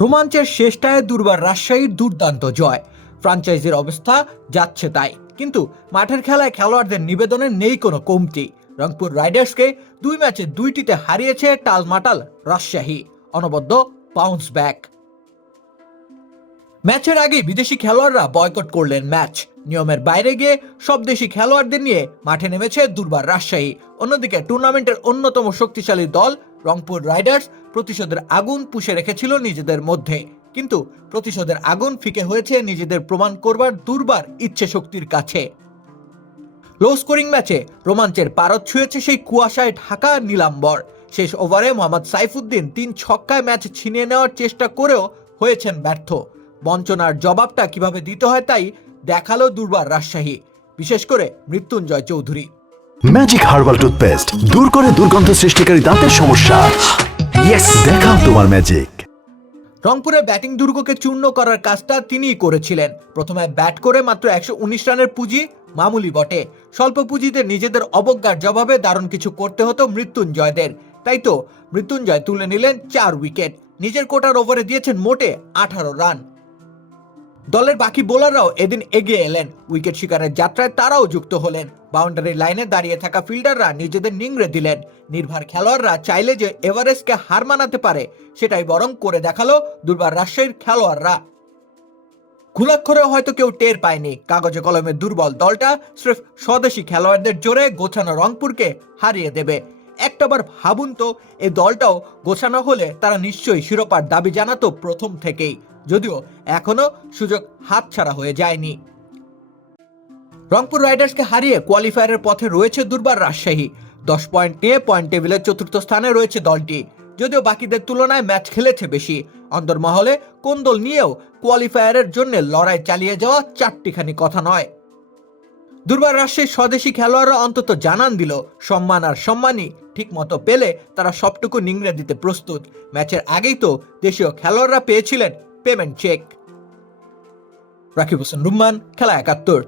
রোমাঞ্চের শেষটায় দুর্বার রাজশাহীর দুর্দান্ত জয়। ফ্রাঞ্চাইজির অবস্থা যাচ্ছে তাই, কিন্তু মাঠের খেলায় খেলোয়াড়দের নিবেদনে নেই কোনো কমতি। রংপুর রাইডার্সকে 2 ম্যাচে 2টিতে হারিয়েছে টালমাটাল রাজশাহী। অনবদ্য বাউন্স ব্যাক। ম্যাচের আগে বিদেশি খেলোয়াড়রা বয়কট করলেন ম্যাচ। নিয়মের বাইরে গিয়ে সব দেশি খেলোয়াড়দের নিয়ে মাঠে নেমেছে দুর্বার রাজশাহী। অন্যদিকে টুর্নামেন্টের অন্যতম শক্তিশালী দল রংপুর রাইডার্স প্রতিশোধের আগুন পুষে রেখেছিল নিজেদের মধ্যে, কিন্তু প্রতিশোধের আগুন ফিকে হয়েছে নিজেদের প্রমাণ করবার দুর্বার ইচ্ছে শক্তির কাছে। লো স্কোরিং ম্যাচে রোমাঞ্চের পারদ ছুঁয়েছে সেই কুয়াশায় ঢাকা নীলাম্বর। শেষ ওভারে মোহাম্মদ সাইফুদ্দিন 3 ছক্কায় ম্যাচ ছিনিয়ে নেওয়ার চেষ্টা করেও হয়েছেন ব্যর্থ। বঞ্চনার জবাবটা কিভাবে দিতে হয় তাই দেখালো দুর্বার রাজশাহী, বিশেষ করে Mrityunjoy Chowdhury. Magic herbal toothpaste দূর করে দুর্গন্ধ সৃষ্টিকারী দাঁতের সমস্যা। ইয়েস, দেখাও তোমার ম্যাজিক। রংপুরে ব্যাটিং দুর্গকে চূর্ণ করার কাজটা তিনিই করেছিলেন। প্রথমে ব্যাট করে মাত্র 119 রানের পুঁজি মামুলি বটে। স্বল্প পুঁজিতে নিজেদের অবজ্ঞার জবাবে দারুণ কিছু করতে হতো মৃত্যুঞ্জয়দের। তাই তো মৃত্যুঞ্জয় তুলে নিলেন 4 উইকেট। নিজের কোটার ওভারে দিয়েছেন মোটে 18 রান। দলের বাকি বোলাররাও এদিন এগিয়ে এলেন। উইকেট শিকারের যাত্রায় তারাও যুক্ত হলেন। বাউন্ডারি লাইনে দাঁড়িয়ে থাকা ফিল্ডাররা নিজেদের নিংড়ে দিলেন। নির্ভার খেলোয়াড়রা চাইলে যে এভারেস্টকে হার মানাতে পারে সেটাই বরং করে দেখালো দুর্বার রাজশাহীর খেলোয়াড়রা। ঘুলাক্ষরেও হয়তো কেউ টের পায়নি, কাগজে কলমে দুর্বল দলটা স্রেফ স্বদেশি খেলোয়াড়দের জোরে গোছানো রংপুরকে হারিয়ে দেবে। একটাবার ভাবুন তো, এই দলটাও গোছানো হলে তারা নিশ্চয়ই শিরোপার দাবি জানাতো প্রথম থেকেই, যদিও এখনো সুযোগ হাতছাড়া হয়ে যায়নি। রংপুর রাইডার্সকে হারিয়ে কোয়ালিফায়ারের পথে রয়েছে দুর্বার রাজশাহী। 10 পয়েন্ট নিয়ে পয়েন্ট টেবিলের 4র্থ স্থানে রয়েছে দলটি, যদিও বাকিদের তুলনায় ম্যাচ খেলেছে বেশি। অন্তর্মহলে কোন দল নিয়েও কোয়ালিফায়ারের জন্য লড়াই চালিয়ে যাওয়া চারটিখানি কথা নয়। দুর্বার রাজশাহীর স্বদেশি খেলোয়াড়রা অন্তত জানান দিল সম্মান আর সম্মানই ঠিক মতো পেলে তারা সবটুকু নিংড়ে দিতে প্রস্তুত। ম্যাচের আগেই তো দেশীয় খেলোয়াড়রা পেয়েছিলেন পেমেন্ট চেক। রাকিব হোসেন রুম্মান, খেলা 71।